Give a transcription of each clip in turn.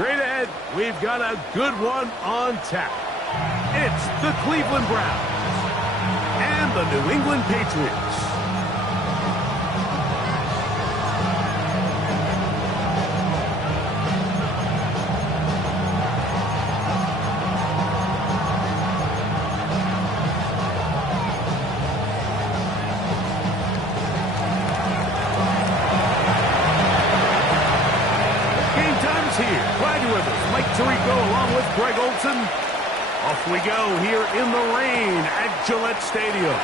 Straight ahead, we've got a good one on tap. It's the Cleveland Browns and the New England Patriots. Greg Olson. Off we go here in the rain at Gillette Stadium.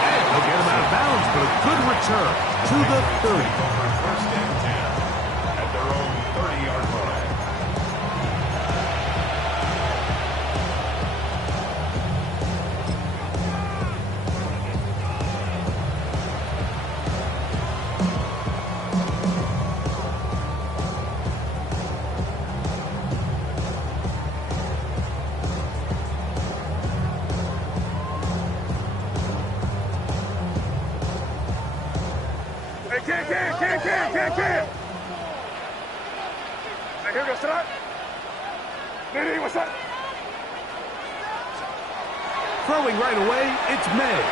And they'll get him out of bounds, but a good return to the 30. First and 10 at their own 30-yard line. Can't. What's up? Throwing right away, it's May.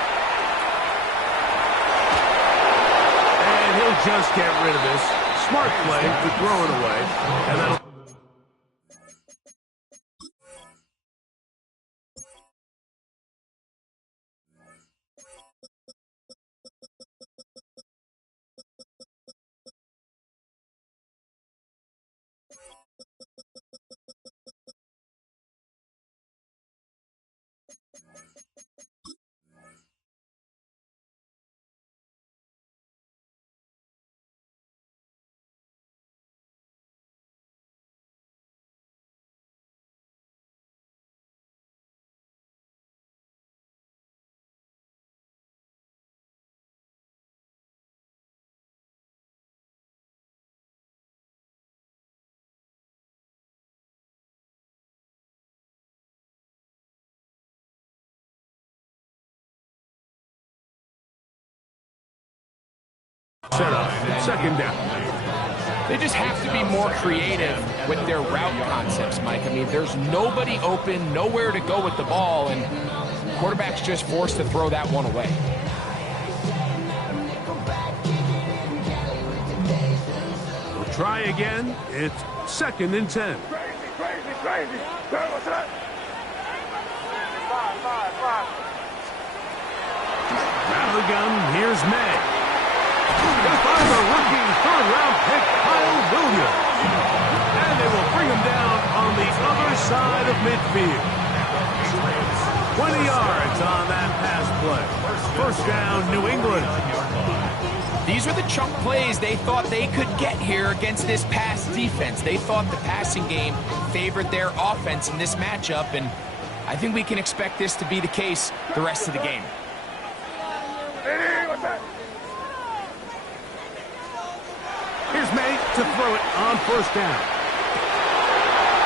And he'll just get rid of this. Smart play to throw it away. And that'll... Set up, second down. They just have to be more creative with their route concepts, Mike. I mean, there's nobody open, nowhere to go with the ball, and the quarterback's just forced to throw that one away. We'll try again. It's second and 10. Crazy. What's up? Five. Out of the gun, here's May. Gonna find the rookie third-round pick, Kyle Williams. And they will bring him down on the other side of midfield. 20 yards on that pass play. First down, New England. These are the chunk plays they thought they could get here against this pass defense. They thought the passing game favored their offense in this matchup, and I think we can expect this to be the case the rest of the game. Hey, what's that? Here's May to throw it on first down.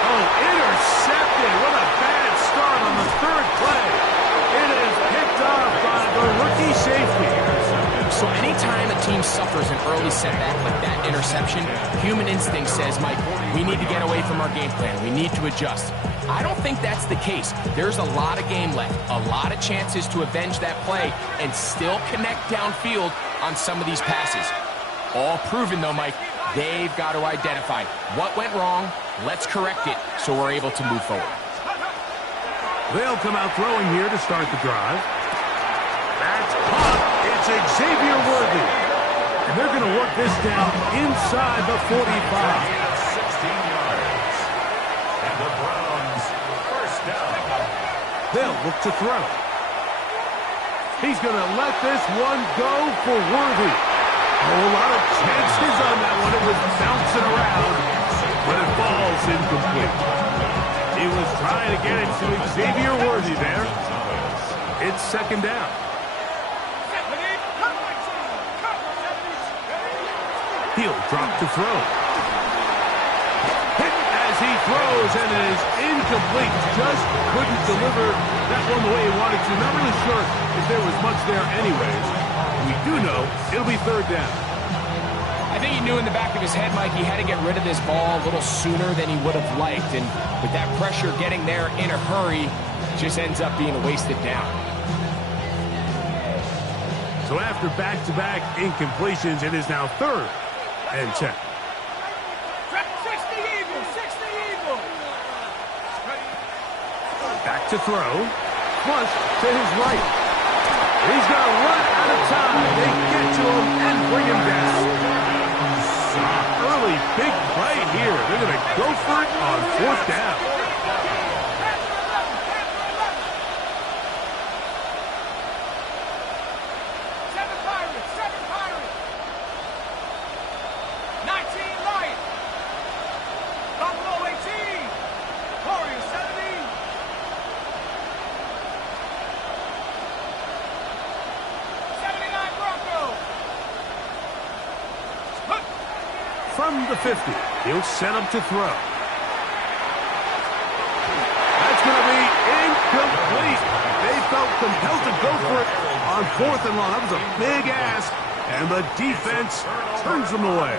Oh, intercepted. What a bad start on the third play. It is picked off by the rookie safety. So anytime a team suffers an early setback like that interception, human instinct says, Mike, we need to get away from our game plan. We need to adjust. I don't think that's the case. There's a lot of game left, a lot of chances to avenge that play and still connect downfield on some of these passes. All proven, though, Mike, they've got to identify what went wrong, let's correct it so we're able to move forward. They'll come out throwing here to start the drive. That's caught. It's Xavier Worthy. And they're going to work this down inside the 45. 16 yards. And the Browns first down. They'll look to throw. He's going to let this one go for Worthy. A lot of chances on that one. It was bouncing around, but it falls incomplete. He was trying to get it to Xavier Worthy there. It's second down. He'll drop to throw. Hit as he throws, and it is incomplete. Just couldn't deliver that one the way he wanted to. Not really sure if there was much there anyways. We do know it'll be third down. I think he knew in the back of his head, Mike, he had to get rid of this ball a little sooner than he would have liked. And with that pressure getting there in a hurry, just ends up being a wasted down. So after back-to-back incompletions, it is now 3rd and 10. 60 Eagles, 60 Eagles. Back to throw. Flush to his right. He's going to run out of time. They get to him and bring him down. Early big play here. They're going to go for it on 4th down. From the 50, he'll set him to throw. That's going to be incomplete. They felt compelled to go for it on 4th and long. That was a big ask, and the defense turns them away.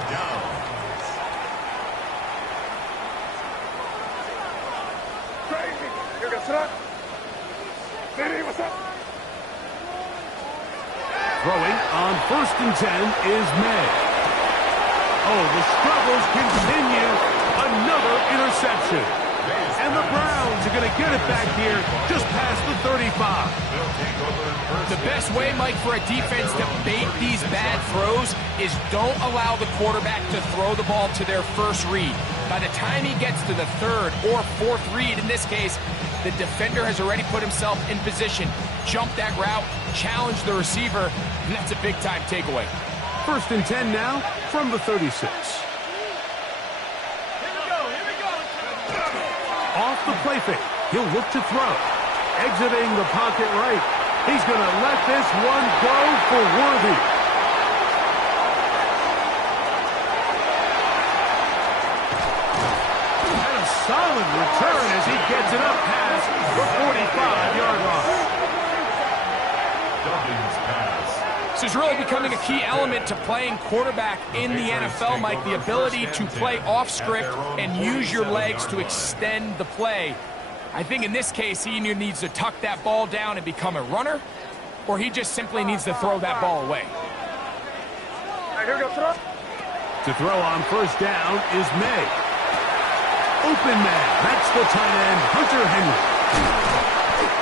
Crazy. You got set up. City, what's up? Throwing on 1st and 10 is May. Oh, the struggles continue. Another interception. And the Browns are going to get it back here just past the 35. The best way, Mike, for a defense to bait these bad throws is don't allow the quarterback to throw the ball to their first read. By the time he gets to the 3rd or 4th read, in this case, the defender has already put himself in position, jump that route, challenge the receiver, and that's a big-time takeaway. 1st and 10 now from the 36. Here we go. Off the play fake, he'll look to throw. Exiting the pocket right. He's going to let this one go for Worthy. And a solid return as he gets it up past the 45-yard line. This is really becoming a key element to playing quarterback in the NFL, Mike, the ability to play off script and use your legs to extend the play. I think in this case, he either needs to tuck that ball down and become a runner, or he just simply needs to throw that ball away. Here we go, throw. To throw on 1st down is May. Open man, that's the tight end, Hunter Henry.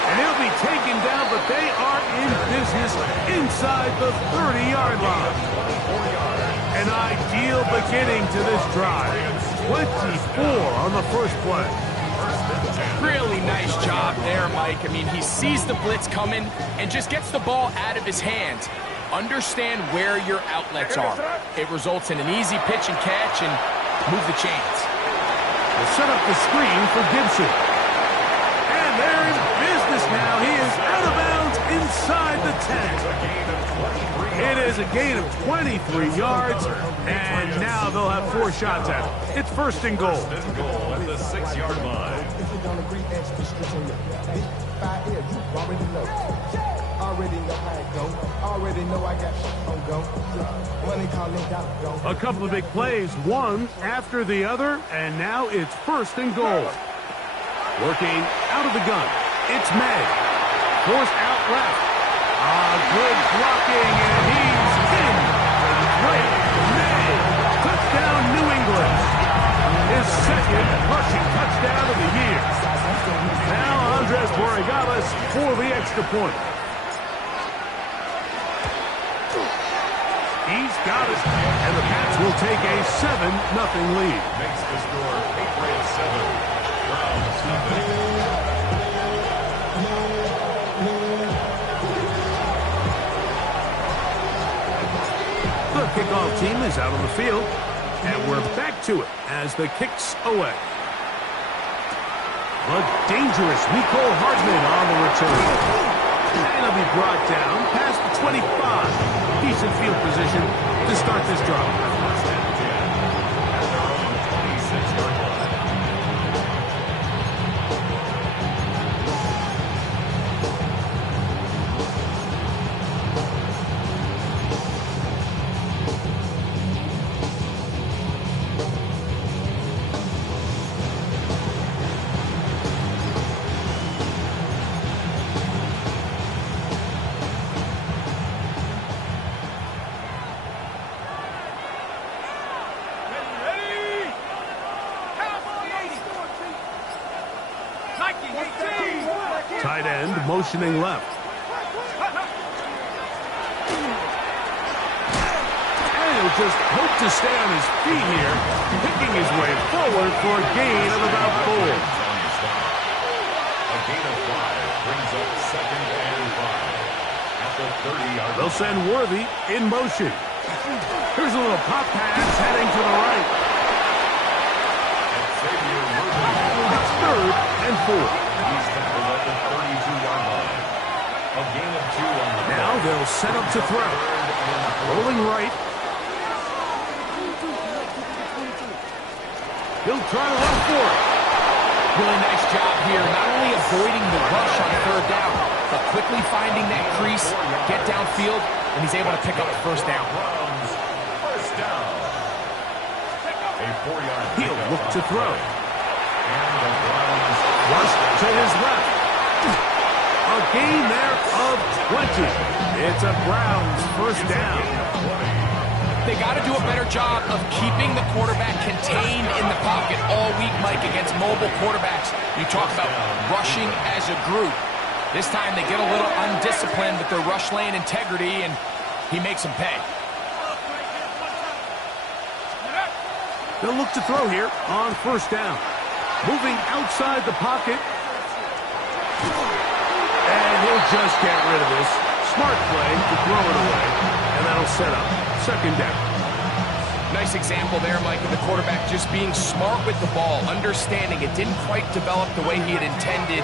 And he'll be taken down, but they are in business inside the 30-yard line. An ideal beginning to this drive. 24 on the first play. Really nice job there, Mike. I mean, he sees the blitz coming and just gets the ball out of his hands. Understand where your outlets are. It results in an easy pitch and catch and move the chains. They'll set up the screen for Gibson. And they're in business now. He is out of bounds inside the 10. It is a gain of 23 yards, and now they'll have 4 shots at it. It's 1st and goal. At the 6-yard line. A couple of big plays, one after the other, and now it's 1st and goal. Working out of the gun, it's May. Forced out left. Good blocking, and he's in. Great. May. Touchdown, New England. His 2nd rushing touchdown of the year. Now Andres Borregales for the extra point. He's got it, and the Pats will take a 7-0 lead. Makes the score 8-7. Browns nothing. The kickoff team is out on the field, and we're back to it as the kick's away. A dangerous Nicole Hardman on the return. And he'll be brought down past the 25. Decent field position to start this drive. Tight end motioning left. And he'll just hope to stay on his feet here, picking his way forward for a gain of about 4. A gain of 5 brings up 2nd and 5 at the 30-yard line. They'll send Worthy in motion. Here's a little pop pass heading to the right. It's 3rd and 4. He's tackled at the 32-yard line. A gain of 2 on the Now they'll set up to throw. Rolling right. He'll try to run for it. Really nice job here, not only avoiding the rush on 3rd down, but quickly finding that crease, get downfield, and he's able to pick up a 1st down. First down. A 4-yard He'll look to throw. And the Browns Rush to his left. A gain there of 20. It's a Browns 1st down. They got to do a better job of keeping the quarterback contained in the pocket all week, Mike, against mobile quarterbacks. You talk about rushing as a group. This time they get a little undisciplined with their rush lane integrity, and he makes them pay. They'll look to throw here on 1st down. Moving outside the pocket. And he'll just get rid of this. Smart play to throw it away. And that'll set up 2nd down. Nice example there, Mike, of the quarterback just being smart with the ball, understanding it didn't quite develop the way he had intended.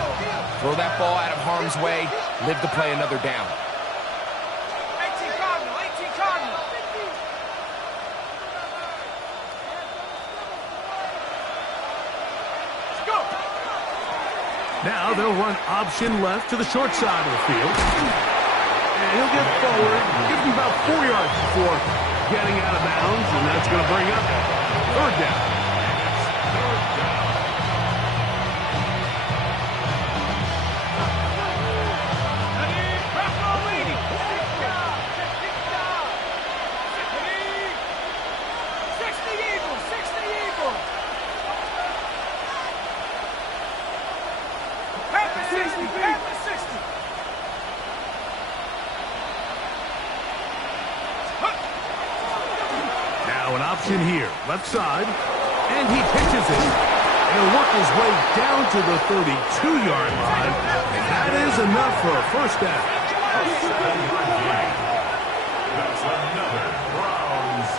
Throw that ball out of harm's way, live to play another down. 18 Cardinal, 18 Cardinal. Let's go. Now they'll run option left to the short side of the field. And he'll get forward. Gives him about 4 yards before getting out of bounds, and that's going to bring up 3rd down. Now an option here, left side, and he pitches it. And he'll work his way down to the 32-yard line. And that is enough for a 1st down. That's another Browns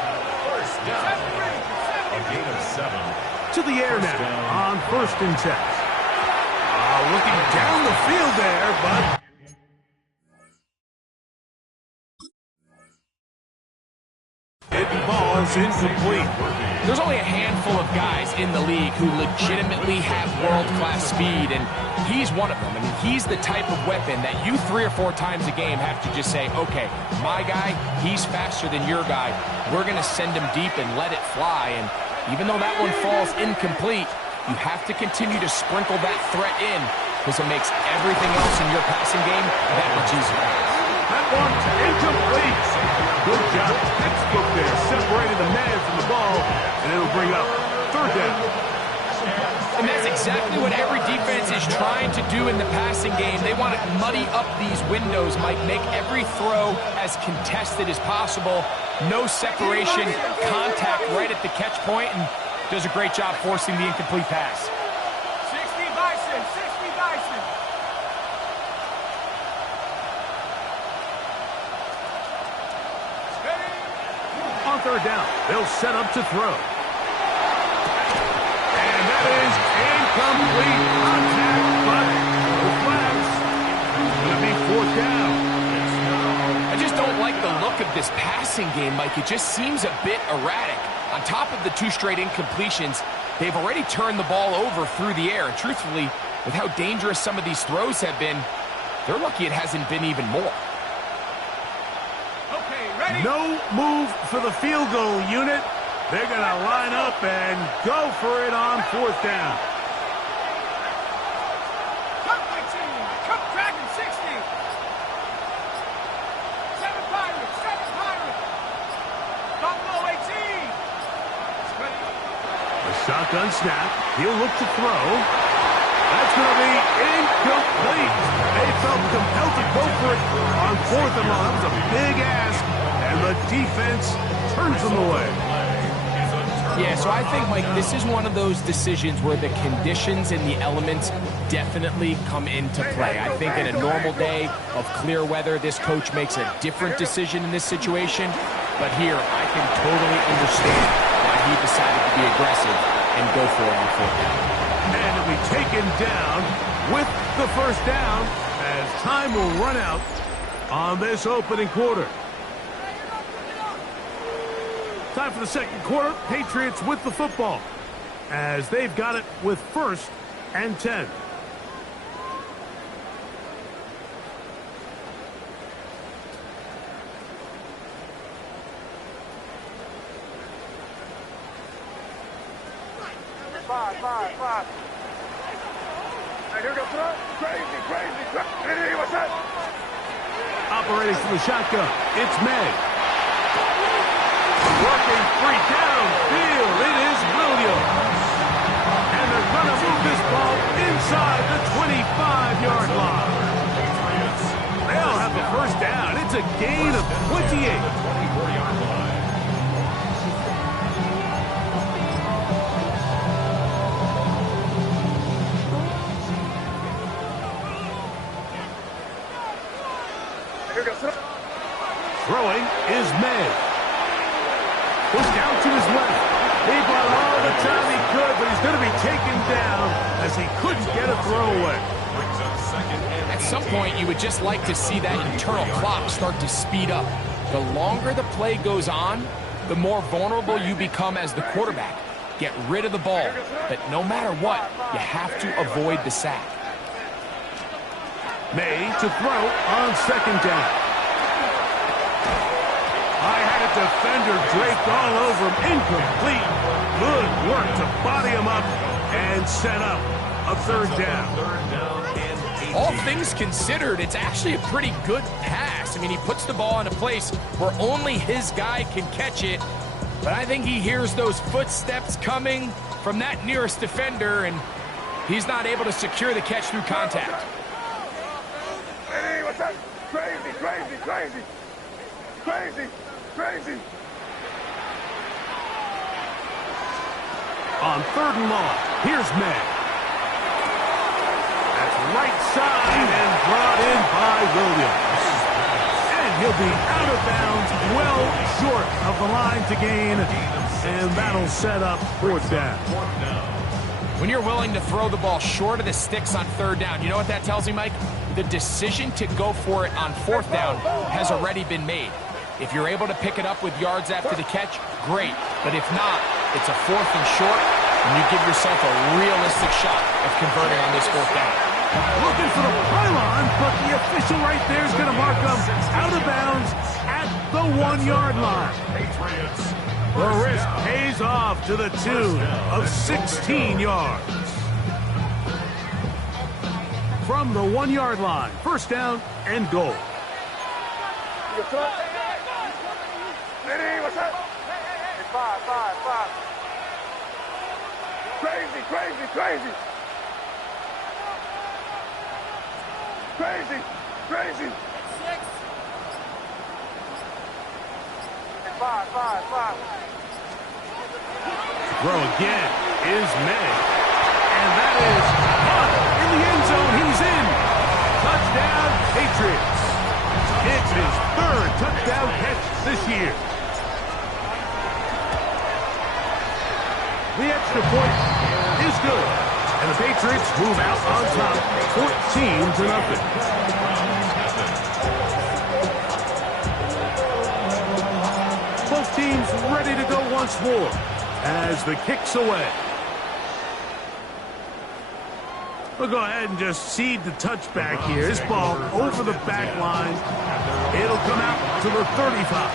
1st down. A gain of 7. To the air now on 1st and 10. Looking down the field there, but it falls incomplete. There's only a handful of guys in the league who legitimately have world-class speed, and he's one of them. I mean, he's the type of weapon that you 3 or 4 times a game have to just say, okay, my guy, he's faster than your guy. We're going to send him deep and let it fly, and even though that one falls incomplete, you have to continue to sprinkle that threat in because it makes everything else in your passing game that much easier. That one's incomplete. Good job. Textbook there. Separated the man from the ball, and it'll bring up 3rd down. And that's exactly what every defense is trying to do in the passing game. They want to muddy up these windows, Mike, make every throw as contested as possible. No separation, contact right at the catch point, and does a great job forcing the incomplete pass. 60 Bison, 60 Bison. On 3rd down, they'll set up to throw. And that is incomplete contact, but no flags. It's going to be 4th down. I just don't like the look of this passing game, Mike. It just seems a bit erratic. On top of the 2 straight incompletions, they've already turned the ball over through the air. And truthfully, with how dangerous some of these throws have been, they're lucky it hasn't been even more. Okay, ready? No move for the field goal unit. They're going to line up and go for it on 4th down. Come, my team. Come, Dragon 60. 7 Pirates, 7 Pirates. Buffalo 18. A shotgun snap. He'll look to throw. That's going to be incomplete. They felt compelled to go for it on 4th and long. That was a big ask, and the defense turns them away. Yeah, so I think, Mike, this is one of those decisions where the conditions and the elements definitely come into play. I think in a normal day of clear weather, this coach makes a different decision in this situation. But here, I can totally understand why he decided to be aggressive and go for it on 4th down. And it'll be taken down with the first down as time will run out on this opening quarter. Time for the second quarter. Patriots with the football as they've got it with 1st and 10. Five. Hey, here we go. Crazy. Hey, what's that? Operating from the shotgun, it's May. Working free downfield, it is Williams. And they're going to move this ball inside the 25-yard line. They'll have the first down. It's a gain of 28. 24-yard line. Throwing is May. Pushed out to his left. He brought all the time he could, but he's going to be taken down as he couldn't get a throwaway. At some point, you would just like to see that internal clock start to speed up. The longer the play goes on, the more vulnerable you become as the quarterback. Get rid of the ball, but no matter what, you have to avoid the sack. May to throw on 2nd down. I had a defender draped all over him. Incomplete. Good work to body him up and set up a 3rd down. All things considered, it's actually a pretty good pass. I mean, he puts the ball in a place where only his guy can catch it. But I think he hears those footsteps coming from that nearest defender, and he's not able to secure the catch through contact. Hey, what's that? Crazy. On 3rd and long, here's May. That's right side and brought in by Williams. And he'll be out of bounds, well short of the line to gain. And that'll set up 4th down. When you're willing to throw the ball short of the sticks on 3rd down, you know what that tells me, Mike? The decision to go for it on 4th down has already been made. If you're able to pick it up with yards after the catch, great. But if not, it's a 4th and short, and you give yourself a realistic shot of converting on this 4th down. Looking for the pylon, but the official right there is going to mark them out of bounds at the 1-yard line. The risk pays off to the tune of 16 yards. From the 1-yard line, 1st down and goal. Hey, what's that? Five. Crazy. 6. 5. Throw again is May. And that is caught in the end zone. He's in. Touchdown, Patriots. It's his 3rd touchdown catch this year. The extra point is good. And the Patriots move out on top, 14-0. Both teams ready to go once more as the kick's away. We'll go ahead and just cede the touchback here. This ball over the back line. It'll come out to the 35.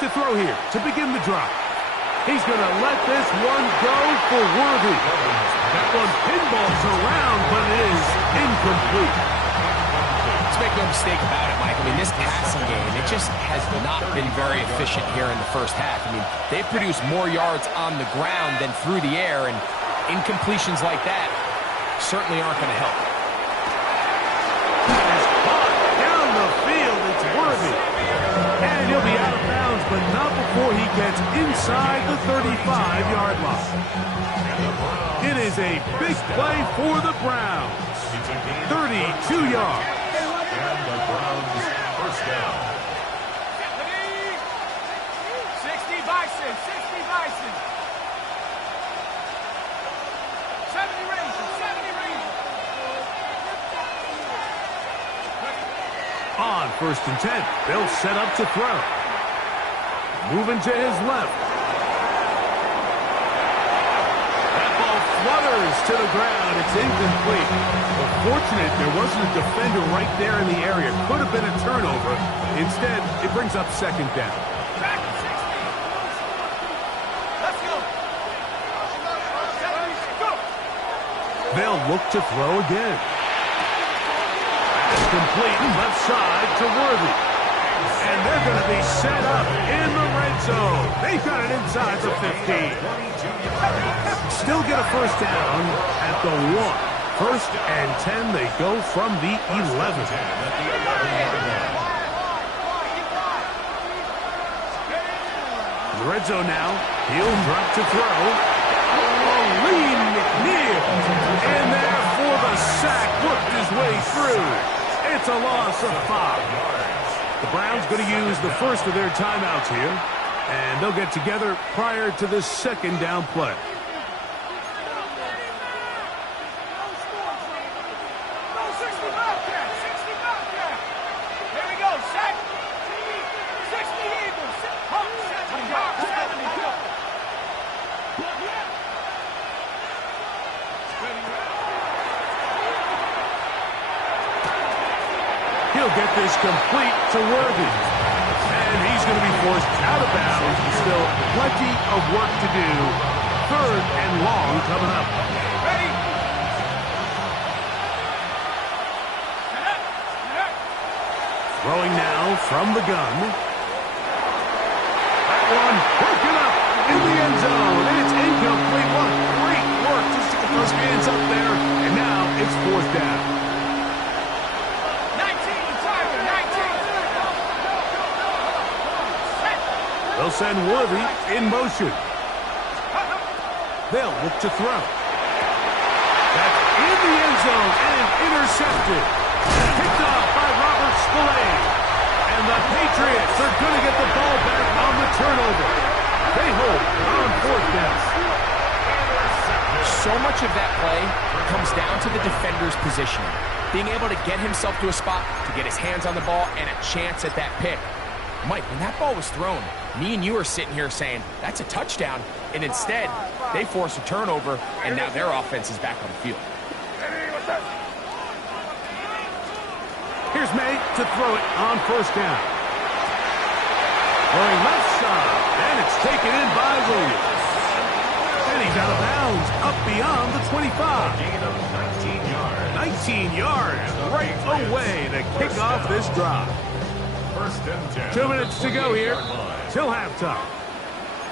To throw here to begin the drive. He's going to let this one go for Worthy. That one pinballs around, but it is incomplete. Let's make no mistake about it, Mike. I mean, this passing game, it just has not been very efficient here in the first half. I mean, they've produced more yards on the ground than through the air, and incompletions like that certainly aren't going to help. That is caught down the field. It's Worthy. And he'll be out of bounds, but not before he gets inside the 35-yard line. It is a big play for the Browns. 32 yards. And the Browns first down. 60 Bison, 60 Bison. 70 Rangers, 70 Rangers. On 1st and 10, they'll set up to throw. Moving to his left. That ball flutters to the ground. It's incomplete. Well, fortunate there wasn't a defender right there in the area. Could have been a turnover. Instead, it brings up 2nd down. Back to 60. Let's go. 70, go. They'll look to throw again. It's complete left side to Worthy. And they're going to be set up in the red zone. They've got it inside the 15. Still get a first down at the 1. 1st and 10, they go from the 11. The red zone now. He'll drop to throw. Lean McNeil in there for the sack. Worked his way through. It's a loss of 5. The Browns going to use the first of their timeouts here, and they'll get together prior to this 2nd down play. He'll get this complete to Worthy. And he's going to be forced out of bounds. Still plenty of work to do. 3rd and long coming up. Ready? Throwing now from the gun. That one broken up in the end zone. And it's incomplete. What great work just to get those hands up there. And now it's 4th down. They'll send Worthy in motion. They'll look to throw. That's in the end zone and intercepted. Picked off by Robert Spillane. And the Patriots are going to get the ball back on the turnover. They hold on 4th down. So much of that play comes down to the defender's positioning. Being able to get himself to a spot, to get his hands on the ball, and a chance at that pick. Mike, when that ball was thrown, me and you are sitting here saying, that's a touchdown. And instead, they force a turnover, and now their offense is back on the field. Here's May to throw it on 1st down. Going left side, and it's taken in by Williams. And he's out of bounds, up beyond the 25. Gain of 19 yards. 19 yards right away to kick off this drive. 1st and 10. 2 minutes to go here till halftime.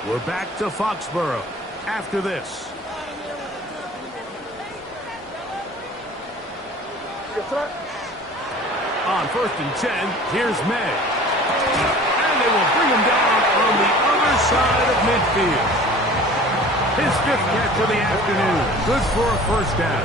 We're back to Foxborough after this. On 1st and 10, here's May. And they will bring him down on the other side of midfield. His 5th catch of the afternoon. Good for a first down.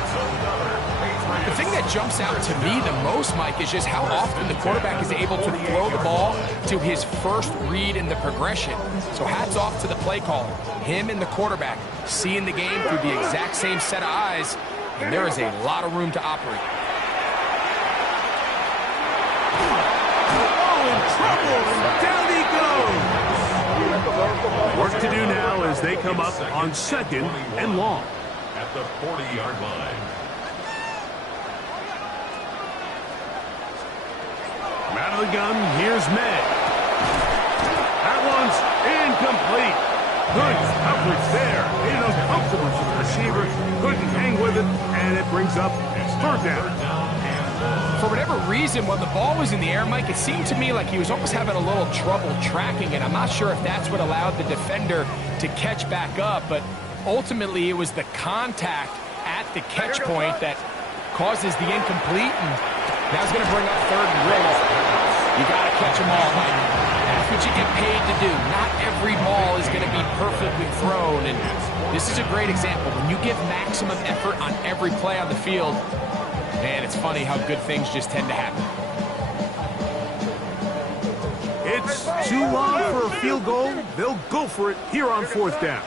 The thing that jumps out to me the most, Mike, is just how often the quarterback is able to throw the ball to his first read in the progression. So hats off to the play caller. Him and the quarterback seeing the game through the exact same set of eyes, and there is a lot of room to operate. Oh, in trouble, and down he goes. Work to do now as they come up on 2nd and long. At the 40-yard line. Out of the gun, here's May. That one's incomplete. Good coverage there. Made it uncomfortable for the receiver. Couldn't hang with it, and it brings up third down. For whatever reason, when the ball was in the air, Mike, it seemed to me like he was almost having a little trouble tracking it. I'm not sure if that's what allowed the defender to catch back up, but ultimately it was the contact at the catch point that causes the incomplete, and now it's going to bring up third and real. You got to catch them all, Mike. That's what you get paid to do. Not every ball is going to be perfectly thrown, and this is a great example. When you give maximum effort on every play on the field, man, it's funny how good things just tend to happen. It's too long for a field goal. They'll go for it here on fourth down.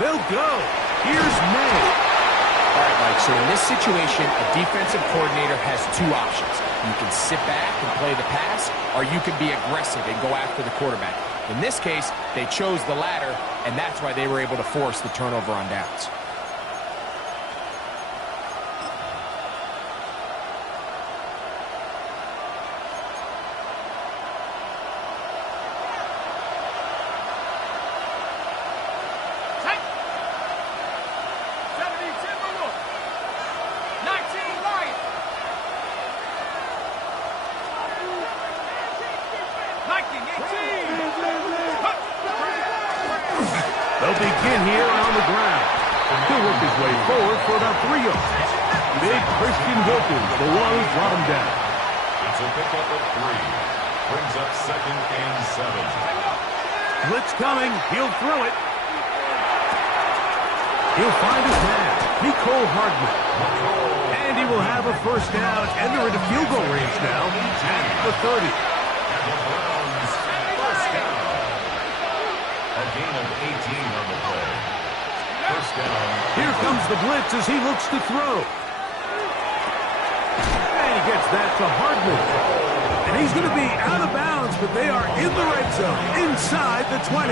They'll go. Here's May. All right, Mike, so in this situation, a defensive coordinator has two options. You can sit back and play the pass, or you can be aggressive and go after the quarterback. In this case, they chose the latter, and that's why they were able to force the turnover on downs. They'll begin here on the ground. He'll work his way forward for about 3 yards. Big Christian Wilkins, the one who brought him down. It's a pickup of 3. Brings up 2nd and 7. Blitz coming. He'll throw it. He'll find his man, Nicole Hardman. And he will have a first down, and they're into field goal range now at the 30. A gain of 18 on the play. First down. Here comes the blitz as he looks to throw. And he gets that to Hardman. And he's going to be out of bounds, but they are in the red zone, inside the 20.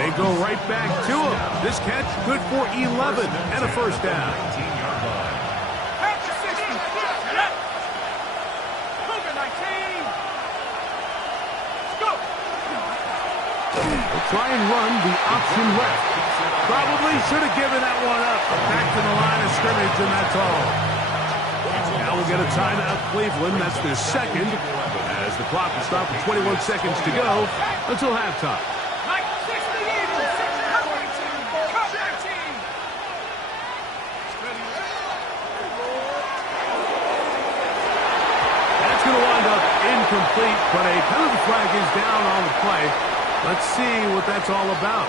They go right back to him. This catch good for 11 and a first down. 19-yard line. Try and run the option left. Probably should have given that one up. Back to the line of scrimmage, and that's all. Now we'll get a timeout, Cleveland. That's their second, as the clock will stop with 21 seconds to go until halftime. That's going to wind up incomplete, but a penalty flag is down on the play. Let's see what that's all about.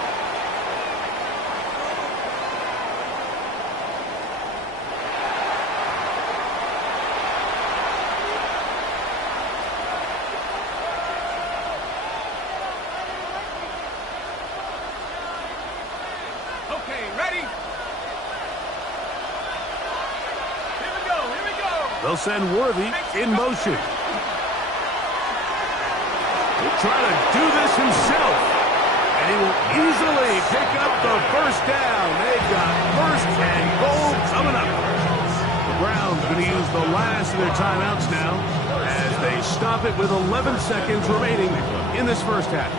Okay, ready? Here we go, here we go. They'll send Worthy in motion. He'll try to do this himself. And he will easily pick up the first down. They've got first and goal coming up. The Browns going to use the last of their timeouts now as they stop it with 11 seconds remaining in this first half.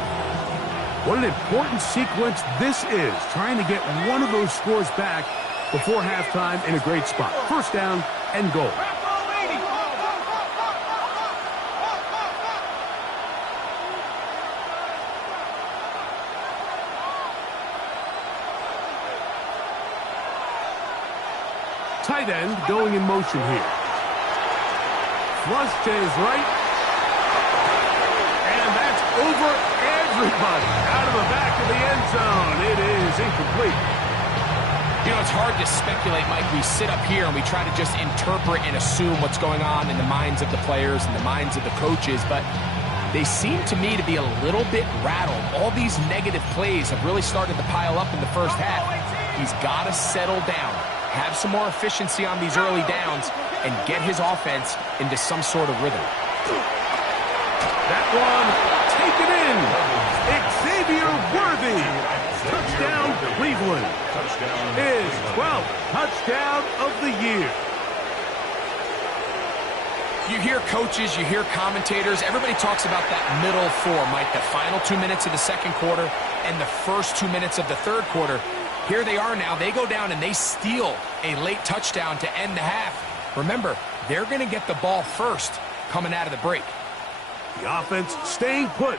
What an important sequence this is, trying to get one of those scores back before halftime in a great spot. First down and goal. Tight end going in motion here. Flush to his right. And that's over everybody. Out of the back of the end zone. It is incomplete. You know, it's hard to speculate, Mike. We sit up here and we try to just interpret and assume what's going on in the minds of the players and the minds of the coaches, but they seem to me to be a little bit rattled. All these negative plays have really started to pile up in the first half. He's got to settle down, have some more efficiency on these early downs, and get his offense into some sort of rhythm. That one taken in. Xavier Worthy. Touchdown, Cleveland. Touchdown. His 12th touchdown of the year. You hear coaches, you hear commentators, everybody talks about that middle four, Mike, the final 2 minutes of the second quarter and the first 2 minutes of the third quarter. Here they are now. They go down and they steal a late touchdown to end the half. Remember, they're going to get the ball first coming out of the break. The offense staying put.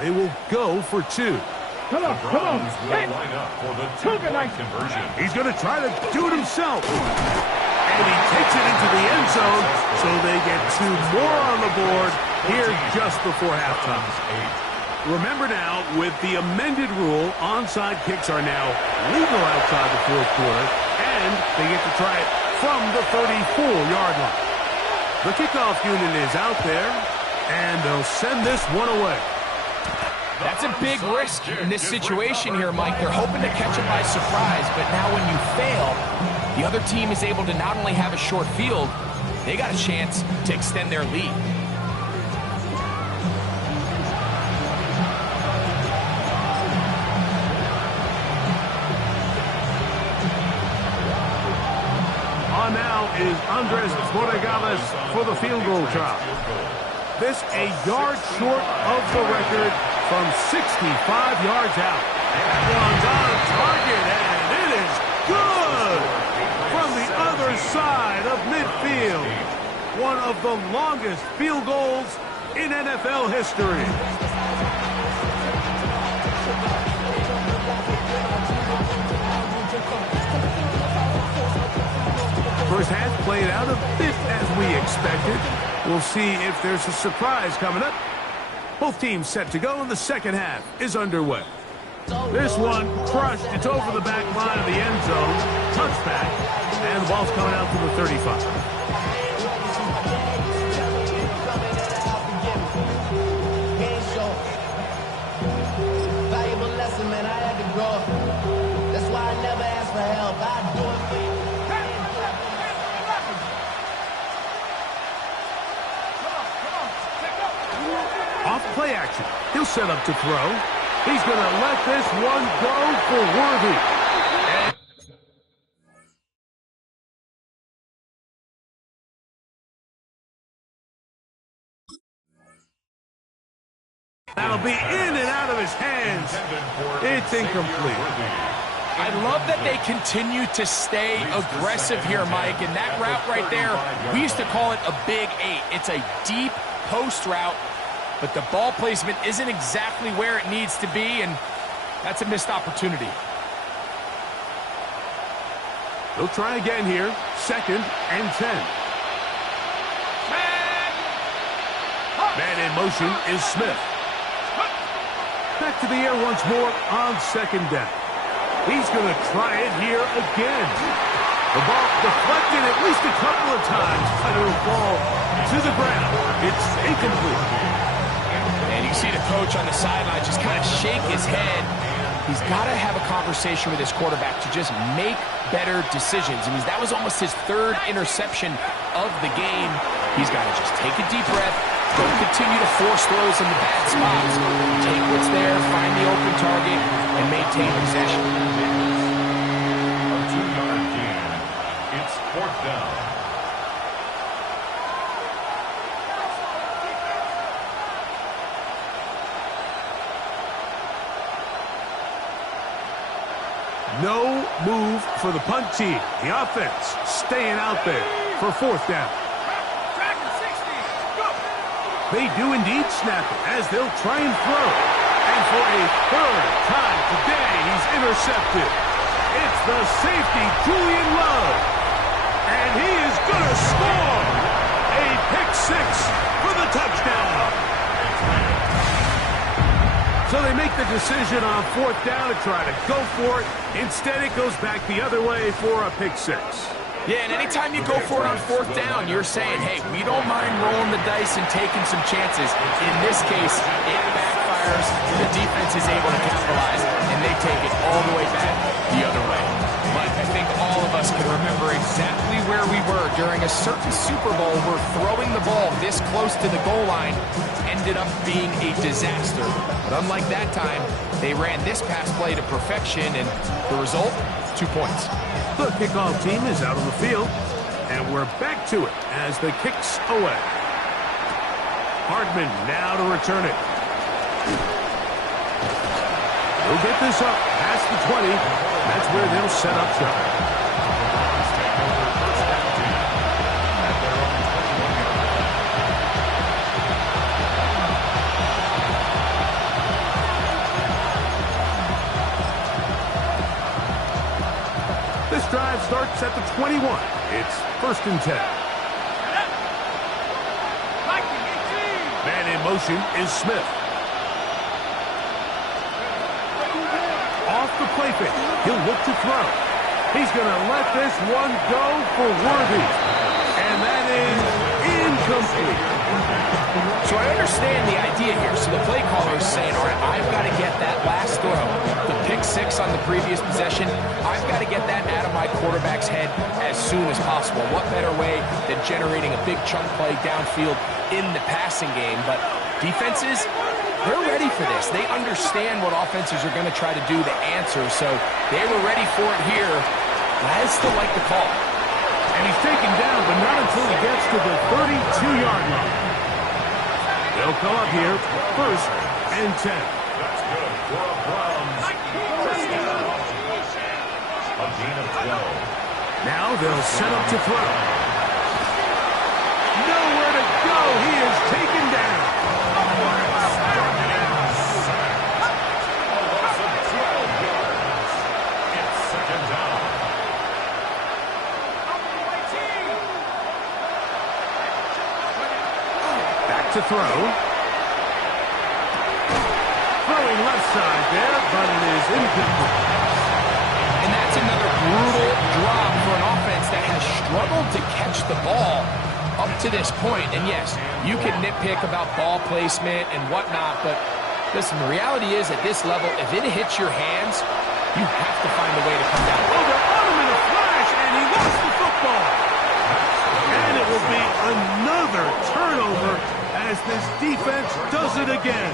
They will go for two. Come on. Browns will Hey, line up for the Took a two-point nice- conversion. He's going to try to do it himself. And he takes it into the end zone, so they get two more on the board here just before halftime. Remember now, with the amended rule, onside kicks are now legal outside the fourth quarter, and they get to try it from the 34-yard line. The kickoff unit is out there, and they'll send this one away. That's a big risk in this situation here, Mike. They're hoping to catch it by surprise, but now when you fail, the other team is able to not only have a short field, they got a chance to extend their lead. On now is Andres Borregales for the field goal try. This a yard short of the record from 65 yards out. That one's on target, and it is good from the other side of midfield. One of the longest field goals in NFL history. First half played out a bit as we expected. We'll see if there's a surprise coming up. Both teams set to go, and the second half is underway. This one crushed. It's over the back line of the end zone. Touchback. And the ball's coming out to the 35. Valuable lesson, man. I had to grow. That's why I never ask for help. I do it for you. Off play action. He'll set up to throw. He's going to let this one go for Worthy. That'll be in and out of his hands. It's incomplete. I love that they continue to stay aggressive here, Mike, and that route right there, we used to call it a big 8. It's a deep post route, but the ball placement isn't exactly where it needs to be, and that's a missed opportunity. They'll try again here. 2nd and 10. Man in motion is Smith. Back to the air once more on 2nd down. He's going to try it here again. The ball deflected at least a couple of times, but it'll fall to the ground. It's incomplete. And you see the coach on the sideline just kind of shake his head. He's got to have a conversation with his quarterback to just make better decisions. I mean, that was almost his 3rd interception of the game. He's got to just take a deep breath. Don't continue to force throws in the bad spots. Take what's there, find the open target, and maintain possession. A 2-yard gain. It's 4th down. No move for the punt team. The offense staying out there for 4th down. They do indeed snap it as they'll try and throw. And for a 3rd time today, he's intercepted. It's the safety, Julian Love. And he is going to score. A pick 6 for the touchdown. So they make the decision on 4th down to try to go for it. Instead, it goes back the other way for a pick 6. Yeah, and anytime you go for it on 4th down, you're saying, hey, we don't mind rolling the dice and taking some chances. In this case, it backfires. The defense is able to capitalize, and they take it all the way back the other way. Mike, I think all of us can remember exactly where we were during a certain Super Bowl where throwing the ball this close to the goal line ended up being a disaster. But unlike that time, they ran this pass play to perfection, and the result, 2 points. The kickoff team is out on the field, and we're back to it as the kick's away. Hardman now to return it. He'll get this up past the 20. That's where they'll set up shop. This drive starts at the 21. It's 1st and 10. Man in motion is Smith. Off the play fake. He'll look to throw. He's going to let this one go for Worthy. And that is incomplete. So I understand the idea here. So the play caller is saying, all right, I've got to get that last throw, the pick 6 on the previous possession, I've got to get that out of my quarterback's head as soon as possible. What better way than generating a big chunk play downfield in the passing game? But defenses, they're ready for this. They understand what offenses are going to try to do to answer, so they were ready for it here. I still like the call. And he's taken down, but not until he gets to the 32-yard line. They'll come up here, 1st and 10. That's good for a Browns first down. A gain of 12. Now they'll set up to throw. Nowhere to go. He is taken down. It's 2nd down. Back to throw. Throwing left side there, but it is incomplete. And that's another brutal drop for an offense that has struggled to catch the ball up to this point. And yes, you can nitpick about ball placement and whatnot, but listen, the reality is at this level, if it hits your hands, you have to find a way to come down. Oh, they're on him in a flash, and he lost the football. And it will be another turnover as this defense does it again.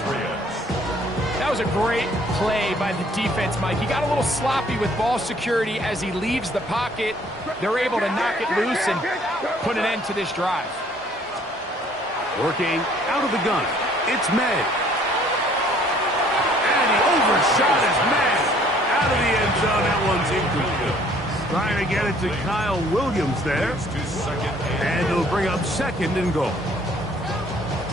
That was a great play by the defense, Mike. He got a little sloppy with ball security as he leaves the pocket. They're able to knock it loose and put an end to this drive. Working out of the gun, it's May. And he overshot his man. Out of the end zone, that one's incomplete. Trying to get it to Kyle Williams there. And he'll bring up 2nd and goal.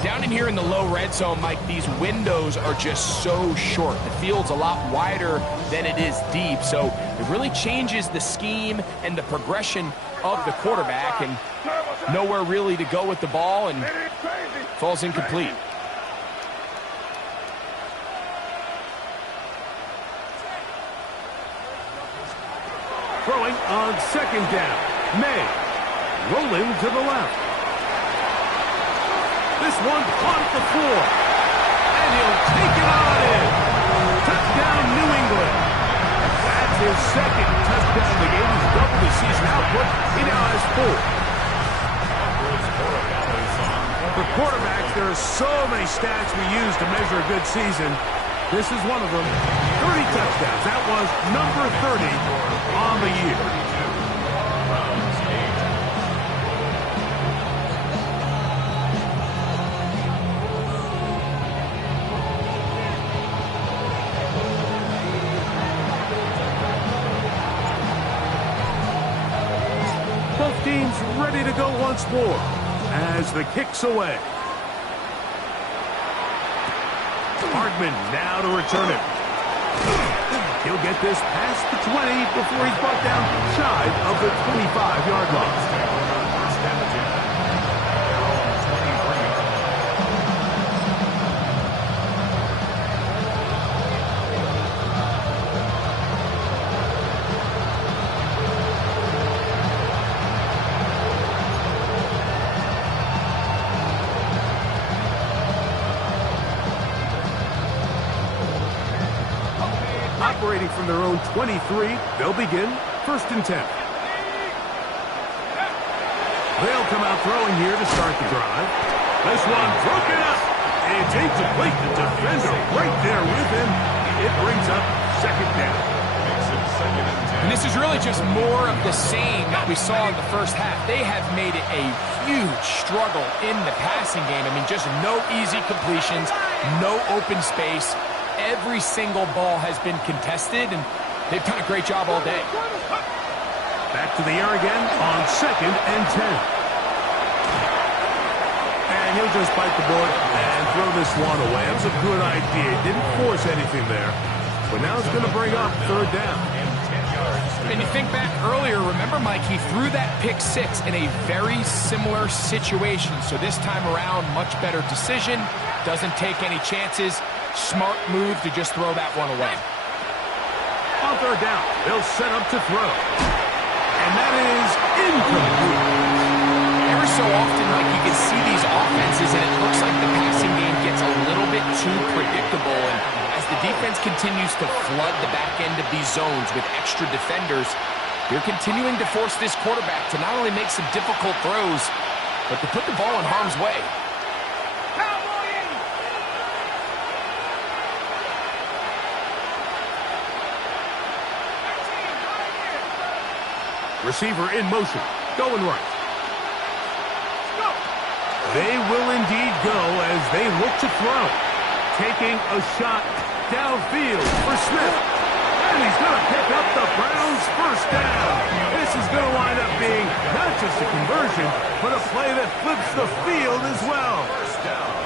Down in here in the low red zone, Mike, these windows are just so short. The field's a lot wider than it is deep, so it really changes the scheme and the progression of the quarterback, and nowhere really to go with the ball, and falls incomplete. Throwing on 2nd down. May rolling to the left. This one caught at the floor. And he'll take it on in. Touchdown, New England. That's his 2nd touchdown of the game. He's doubled his season output. He now has 4. For quarterbacks, there are so many stats we use to measure a good season. This is one of them. 30 touchdowns. That was number 30 on the year. Both teams ready to go once more as the kick's away. Hardman now to return it. He'll get this past the 20 before he's brought down shy of the 25-yard line. Operating from their own 23, they'll begin 1st and 10. They'll come out throwing here to start the drive. This one broken up. It's incomplete. The defender right there with him. It brings up second down. And this is really just more of the same that we saw in the first half. They have made it a huge struggle in the passing game. I mean, just no easy completions, no open space. Every single ball has been contested, and they've done a great job all day. Back to the air again on 2nd and 10. And he'll just bite the bullet and throw this one away. That was a good idea. Didn't force anything there. But now it's going to bring up 3rd down. And you think back earlier, remember, Mike, he threw that pick 6 in a very similar situation. So this time around, much better decision. Doesn't take any chances. Smart move to just throw that one away. On 3rd down, they'll set up to throw. And that is incomplete. Every so often, like, you can see these offenses, and it looks like the passing game gets a little bit too predictable. And as the defense continues to flood the back end of these zones with extra defenders, they're continuing to force this quarterback to not only make some difficult throws, but to put the ball in harm's way. Receiver in motion, going right. They will indeed go as they look to throw. Taking a shot downfield for Smith. And he's going to pick up the Browns' first down. This is going to wind up being not just a conversion, but a play that flips the field as well. First down.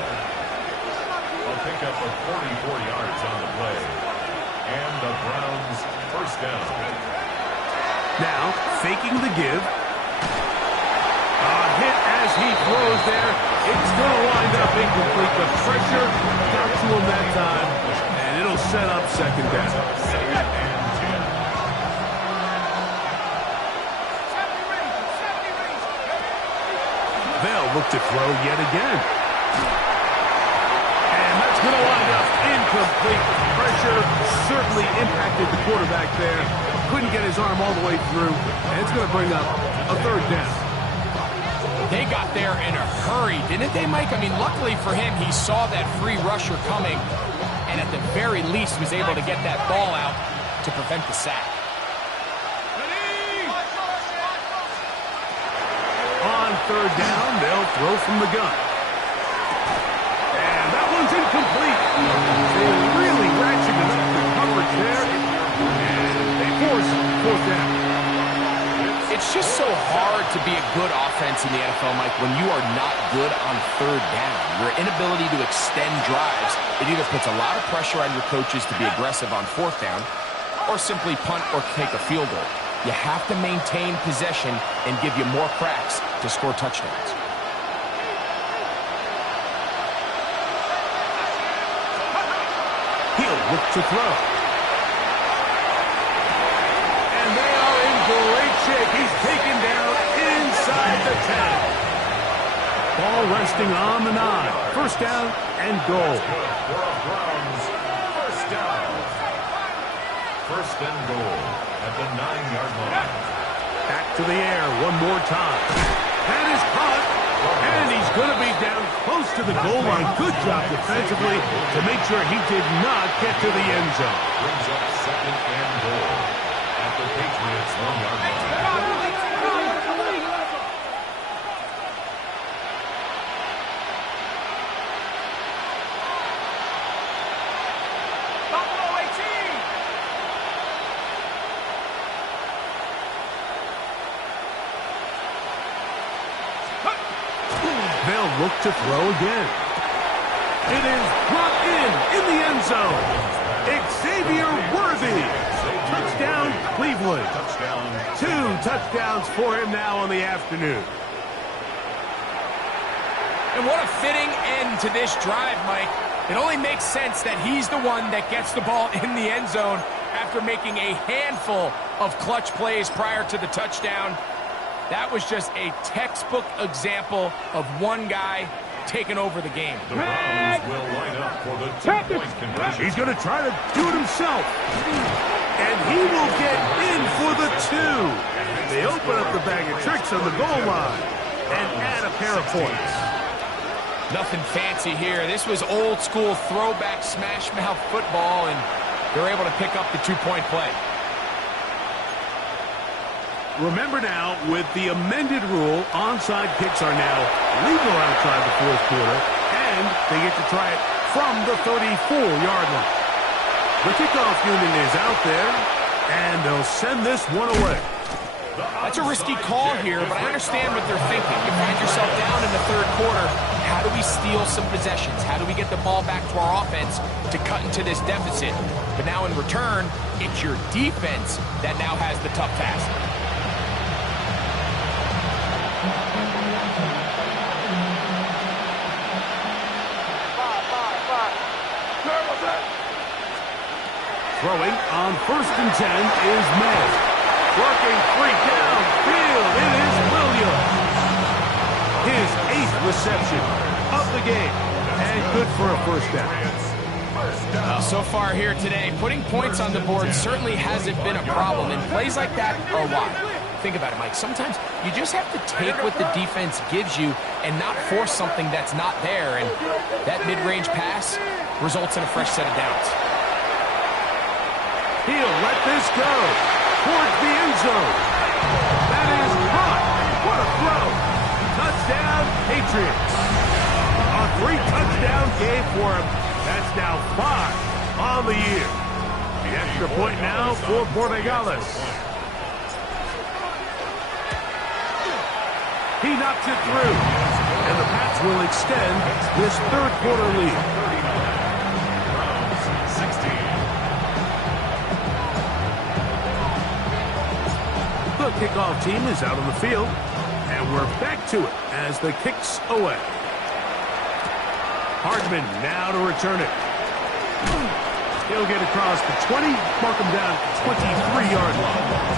They'll pick up for 44 yards on the play. And the Browns' first down. Now, faking the give. A hit as he throws there. It's going to wind up incomplete. The pressure got to him that time, and it'll set up 2nd down. They'll look to throw yet again. And that's going to wind up incomplete. Pressure certainly impacted the quarterback there. Couldn't get his arm all the way through, and it's going to bring up a 3rd down. They got there in a hurry, didn't they, Mike? I mean, luckily for him, he saw that free rusher coming, and at the very least was able to get that ball out to prevent the sack. On 3rd down, they'll throw from the gun. And that one's incomplete. They really ratcheted up the coverage there, and they force 4th down. It's just so hard to be a good offense in the NFL, Mike, when you are not good on 3rd down. Your inability to extend drives, it either puts a lot of pressure on your coaches to be aggressive on 4th down or simply punt or take a field goal. You have to maintain possession and give you more cracks to score touchdowns. He'll look to throw. And they are in great shape. He's taken down inside the 10. Ball resting on the 9. First down and goal. For a Browns first down. First and goal at the 9-yard line. Back to the air one more time. That is caught. And he's going to be down close to the goal line. Good job defensively to make sure he did not get to the end zone. Brings up 2nd and goal at the Patriots' 1-yard line. They'll look to throw again. It is brought in the end zone. Xavier Worthy. Touchdown, Cleveland. 2 touchdowns for him now on the afternoon. And what a fitting end to this drive, Mike. It only makes sense that he's the one that gets the ball in the end zone after making a handful of clutch plays prior to the touchdown. That was just a textbook example of one guy taking over the game. The Browns will line up for the 2-point conversion. He's going to try to do it himself. And he will get in for the 2. They open up the bag of tricks on the goal line. and add a pair of points. Nothing fancy here. This was old school throwback smash mouth football, and they're able to pick up the 2-point play. Remember now, with the amended rule, onside kicks are now legal outside the fourth quarter, and they get to try it from the 34-yard line. The kickoff unit is out there, and they'll send this one away. That's a risky call here, but I understand what they're thinking. You find yourself down in the third quarter. How do we steal some possessions? How do we get the ball back to our offense to cut into this deficit? But now in return, it's your defense that now has the tough task. Throwing on 1st and 10 is May. Working free downfield. It is Williams. His 8th reception of the game. And good for a first down. So far here today, putting points on the board certainly hasn't been a problem. And plays like that are why. Think about it, Mike. Sometimes you just have to take what the defense gives you and not force something that's not there. And that mid-range pass results in a fresh set of downs. He'll let this go towards the end zone. That is caught. What a throw. Touchdown, Patriots. A 3-touchdown game for him. That's now 5 on the year. The extra point now for Borregales. He knocks it through. And the Pats will extend this third quarter lead. The kickoff team is out on the field, and we're back to it as the kick's away. Hardman now to return it. He'll get across the 20, mark him down at the 23-yard line.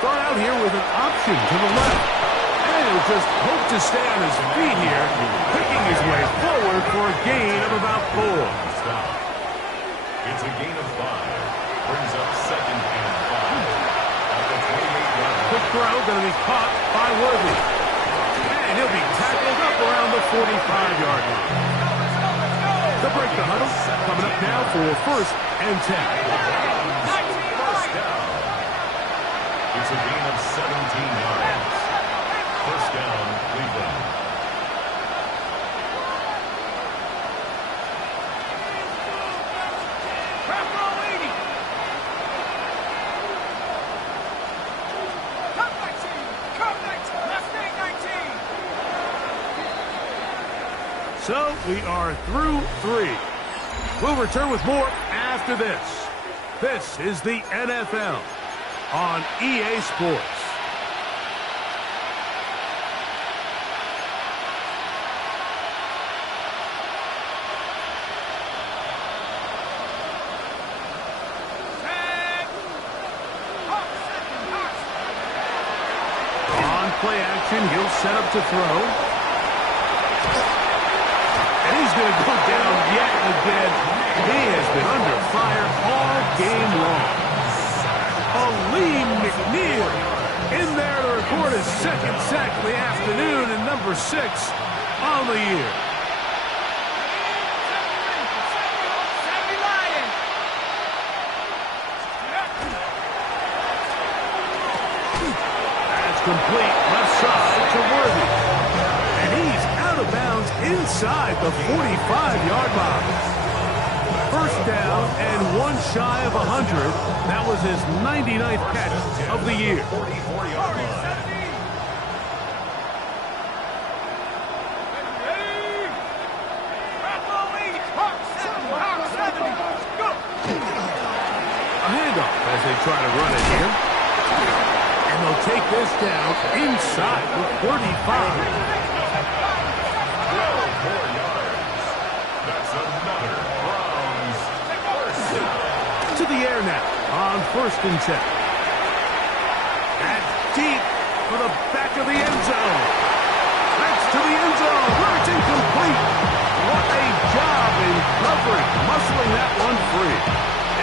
Start out here with an option to the left. And he'll just hope to stay on his feet here, picking his way forward for a gain of about 4. It's a gain of 5. Brings up 2nd and 5. At the 28-yard line. Quick throw going to be caught by Worthy. And he'll be tackled up around the 45-yard line. They'll break the huddle. Coming up now for 1st and 10. It's a gain of 17 yards. First down, Cleveland. So we are through 3. We'll return with more after this. This is the NFL on EA Sports. On play action, he'll set up to throw. And he's going to go down yet again. He has been under fire all game long. Lee McNeil in there to record his 2nd sack of the afternoon and number 6 on the year. That's complete left side to Worthy. And he's out of bounds inside the 45-yard line. First down and 1 shy of 100. That was his 99th catch of the year. A handoff as they try to run it here. And they'll take this down inside the 35. 12 more yards. That's another Browns first down. To the air now on 1st and 10. That's deep for the back of the end zone. That's to the end zone where it's incomplete. What a job in covering, muscling that one free.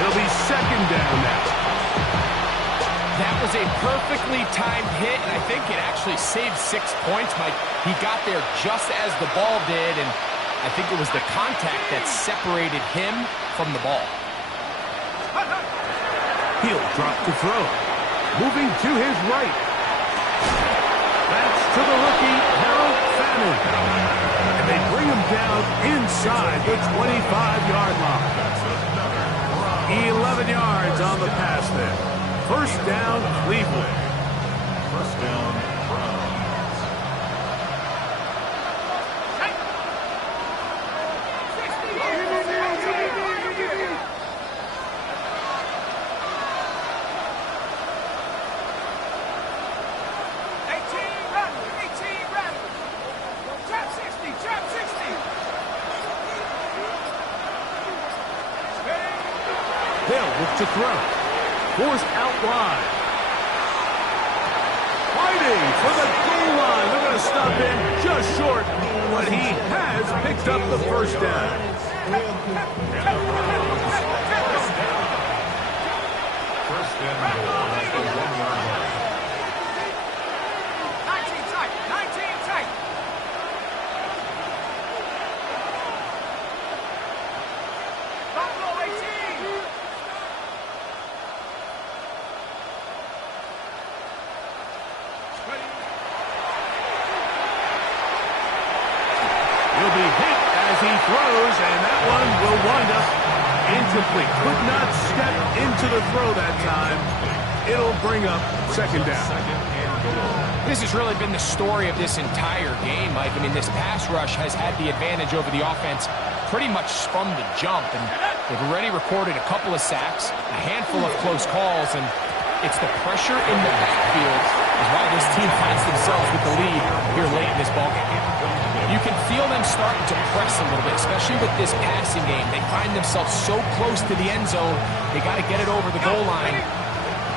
It'll be 2nd down now. That was a perfectly timed hit, and I think it actually saved 6 points, Mike. He got there just as the ball did, and I think it was the contact that separated him from the ball. He'll drop to throw. Moving to his right. That's to the rookie, Harold Fannin. And they bring him down inside the 25-yard line. 11 yards on the pass there. 1st down, Cleveland. 1st down, Browns. They'll look to throw. Forced out wide. Fighting for the goal line. They're going to stop him just short, but he has picked up the 1st down. First and goal at the 1-yard line. 19 tight, 19 tight. Buffalo 18. He'll be hit as he throws, and that one will wind up incomplete. Could not step into the throw that time. It'll bring up 2nd down. This has really been the story of this entire game, Mike. I mean, this pass rush has had the advantage over the offense pretty much from the jump, and they've already recorded a couple of sacks, a handful of close calls, and it's the pressure in the backfield is why this team finds themselves with the lead here late in this ballgame. You can feel them starting to press a little bit, especially with this passing game. They find themselves so close to the end zone, they got to get it over the goal line.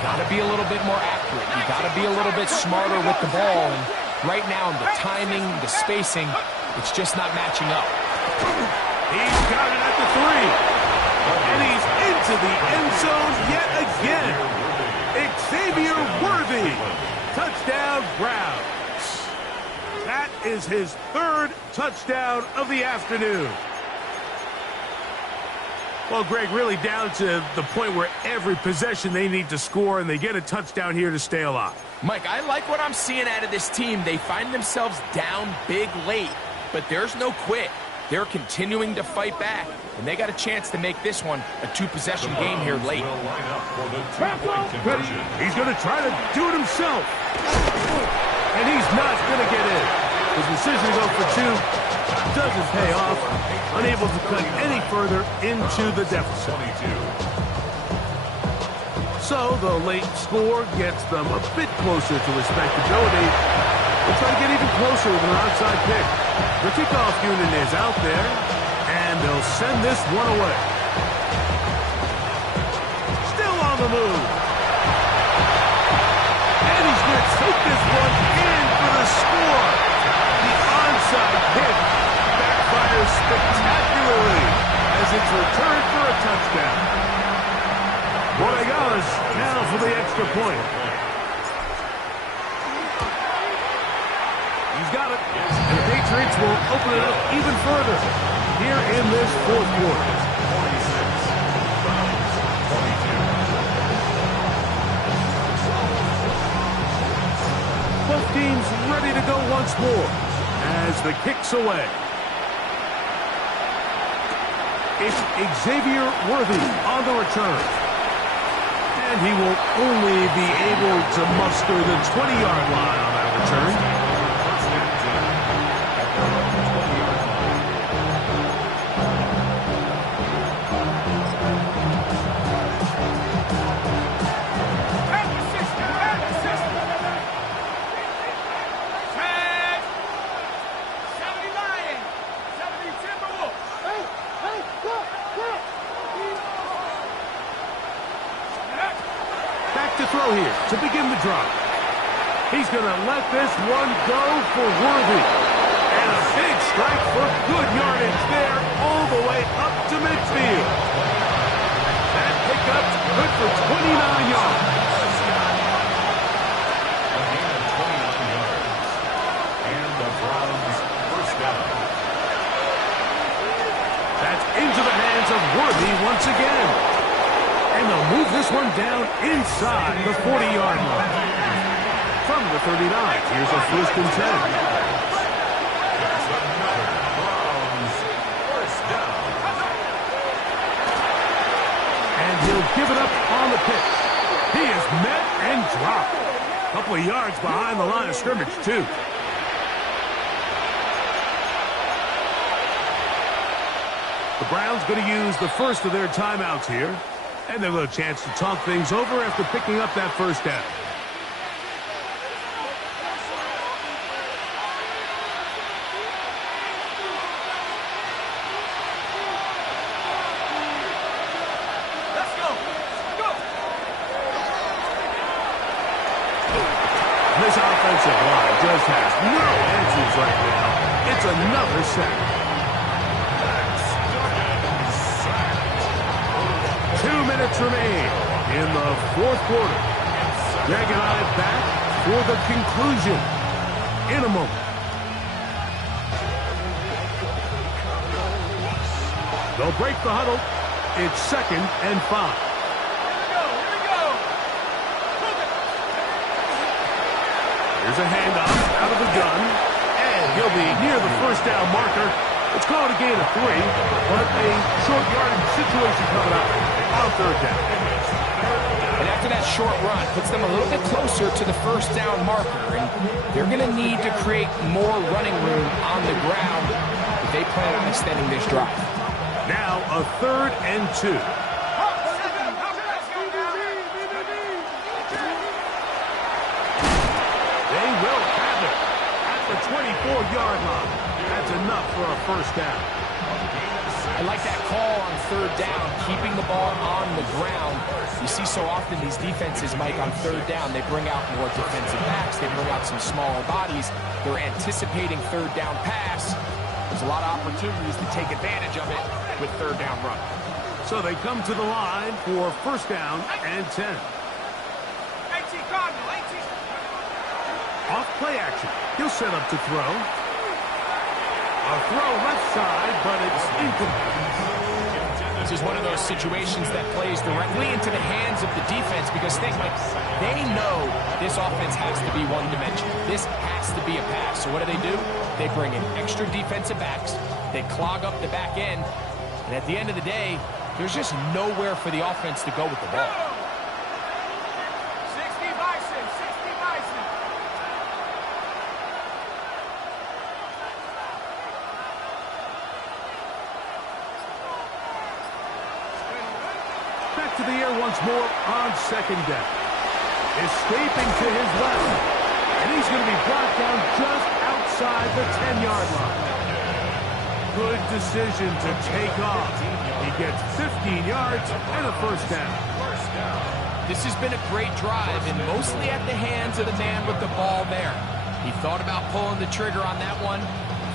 Got to be a little bit more accurate. You got to be a little bit smarter with the ball. And right now, the timing, the spacing, it's just not matching up. He's got it at the 3. And he's into the end zone yet again. Xavier Worthy. Touchdown, Browns. That is his 3rd touchdown of the afternoon. Well, Greg, really down to the point where every possession they need to score, and they get a touchdown here to stay alive. Mike, I like what I'm seeing out of this team. They find themselves down big late, but there's no quit. They're continuing to fight back, and they got a chance to make this one a 2-possession game here late. He's going to try to do it himself. And he's not going to get in. His decision to go for 2 doesn't pay off. Unable to cut any further into the deficit. So the late score gets them a bit closer to respectability. They'll try to get even closer with an onside kick. The kickoff unit is out there, and they'll send this one away. Still on the move. And he's going to take this one in for the score. The onside kick backfires spectacularly as it's returned for a touchdown. Borregalas now for the extra point. He's got it. And the Patriots will open it up even further here in this 4th quarter. Both teams ready to go once more as the kick's away. It's Xavier Worthy on the return. And he will only be able to muster the 20-yard line on that return. here to begin the drive. He's going to let this one go for Worthy. And a big strike for good yardage there all the way up to midfield. That pickup's good for 29 yards. A gain of 29 yards. And the Browns first down. That's into the hands of Worthy once again. And they'll move this one down inside the 40-yard line. From the 39, here's a 1st and 10. That's another Browns first down. And he'll give it up on the pitch. He is met and dropped. A couple of yards behind the line of scrimmage, too. The Browns going to use the first of their timeouts here. And they'll have a chance to talk things over after picking up that first down. Let's go. Go. This offensive line just has no answers right now. It's another sack. 2 minutes remain in the 4th quarter. Greg and I back for the conclusion in a moment. They'll break the huddle. It's 2nd and 5. Here we go. Here's a handoff out of the gun. And he'll be near the first down marker. It's called a gain of 3, but a short yardage situation coming up on 3rd down. And after that short run, puts them a little bit closer to the first down marker. And they're going to need to create more running room on the ground if they plan on extending this drive. Now a 3rd and 2. They will have it at the 24-yard line. That's enough for a first down. I like that call on 3rd down, keeping the ball on the ground. You see so often these defenses, Mike, on 3rd down, they bring out more defensive backs. They bring out some smaller bodies. They're anticipating 3rd down pass. There's a lot of opportunities to take advantage of it with 3rd down run. So they come to the line for first down and 10. 18 Cardinal, 18. Off play action. He'll set up to throw. A throw left side, but it's incomplete. This is one of those situations that plays directly into the hands of the defense because think, Mike, they know this offense has to be one-dimensional. This has to be a pass. So what do? They bring in extra defensive backs. They clog up the back end. And at the end of the day, there's just nowhere for the offense to go with the ball. 60 Bison, 60 Bison. Back to the air once more on 2nd down. Escaping to his left. And he's going to be brought down just outside the 10-yard line. Good decision to take off. He gets 15 yards and a first down. This has been a great drive, and mostly at the hands of the man with the ball there. He thought about pulling the trigger on that one,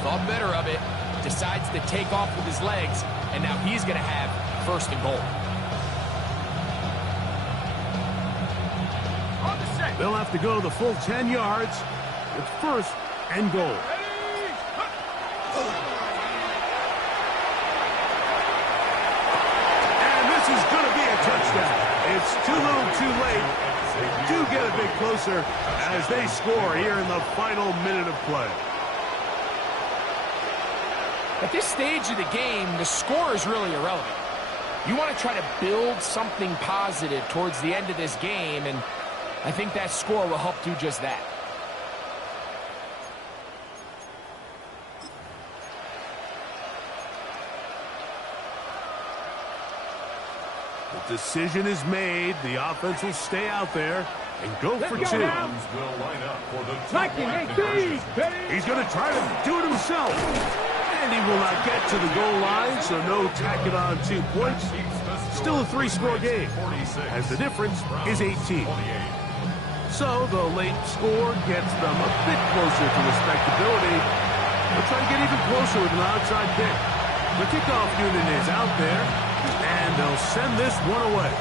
thought better of it, decides to take off with his legs, and now he's going to have 1st and goal. They'll have to go the full 10 yards with 1st and goal. And this is going to be a touchdown. It's too little too late. They do get a bit closer as they score here in the final minute of play. At this stage of the game, the score is really irrelevant. You want to try to build something positive towards the end of this game, and I think that score will help do just that. The decision is made. The offense will stay out there and go for 2. Will line up for the two-point conversion. He's going to try to do it himself. And he will not get to the goal line, so no tack it on 2 points. Still a 3-score game, as the difference is 18. So the late score gets them a bit closer to respectability. They'll try to get even closer with an outside kick. The kickoff unit is out there, and they'll send this one away.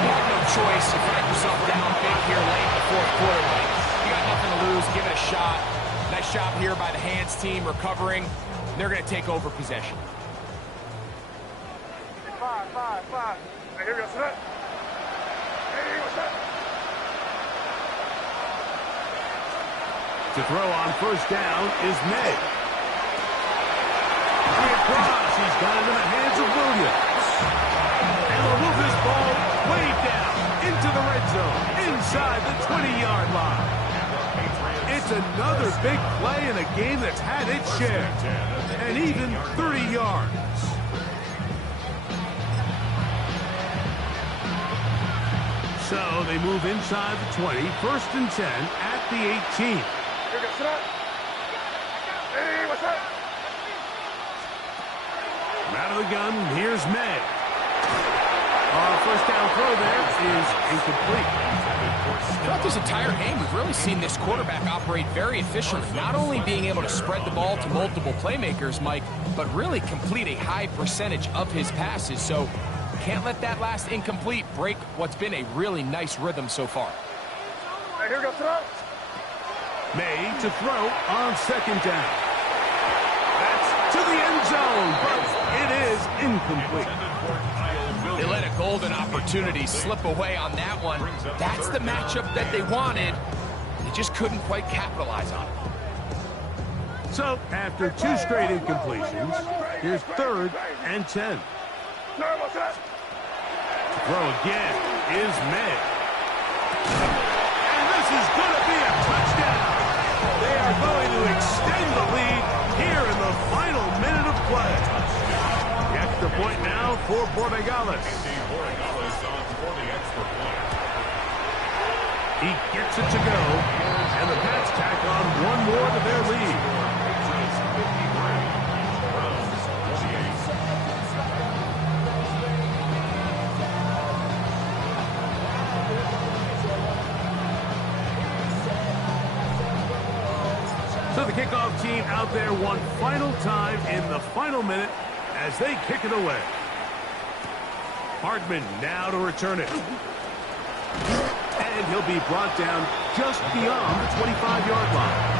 You have no choice. You find yourself down big here late in the fourth quarter, Mike. You got nothing to lose. Give it a shot. Nice job here by the hands team recovering. They're going to take over possession. Five. Hey, here we go, set. Hey, what's that? To throw on first down is May. Across, he's got it in the hands of Williams. And will move this ball way down into the red zone, inside the 20-yard line. It's another big play in a game that's had its share, and even 30 yards. So they move inside the 20, 1st and 10 at the 18. Here we go, set. Hey, what's that? Out of the gun, here's May. First down throw there is incomplete. Throughout this entire game, we've really seen this quarterback operate very efficiently, not only being able to spread the ball to multiple playmakers, Mike, but really complete a high percentage of his passes. So can't let that last incomplete break what's been a really nice rhythm so far. Hey, here we go, set. May to throw on second down. That's to the end zone, but it is incomplete. They let a golden opportunity slip away on that one. That's the matchup that they wanted. They just couldn't quite capitalize on it. So, after 2 straight incompletions, here's 3rd and 10. No, what's that? Throw again is May. And this is going to be a touchdown. They are going to extend the lead here in the final minute of play. The extra point now for Borregales. He gets it to go, and the Pats tack on one more to their lead. So the kickoff team out there one final time in the final minute as they kick it away. Hardman now to return it. And he'll be brought down just beyond the 25-yard line.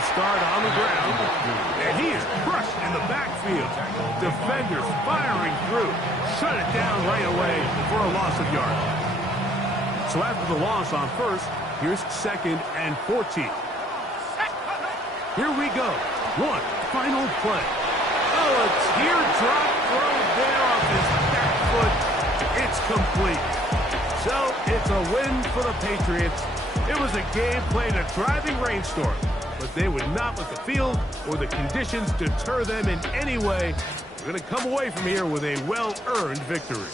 Start on the ground, and he is crushed in the backfield. Defenders firing through, shut it down right away for a loss of yardage. So after the loss on first, here's 2nd and 14. Here we go. One final play. Oh, a teardrop throw there off his back foot. It's complete. So it's a win for the Patriots. It was a game played in a driving rainstorm, but they would not let the field or the conditions deter them in any way. We're going to come away from here with a well-earned victory.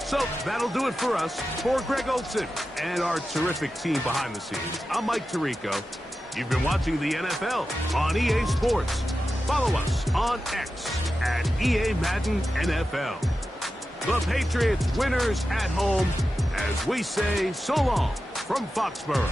So that'll do it for us. For Greg Olson and our terrific team behind the scenes, I'm Mike Tirico. You've been watching the NFL on EA Sports. Follow us on X at EA Madden NFL. The Patriots winners at home as we say so long from Foxborough.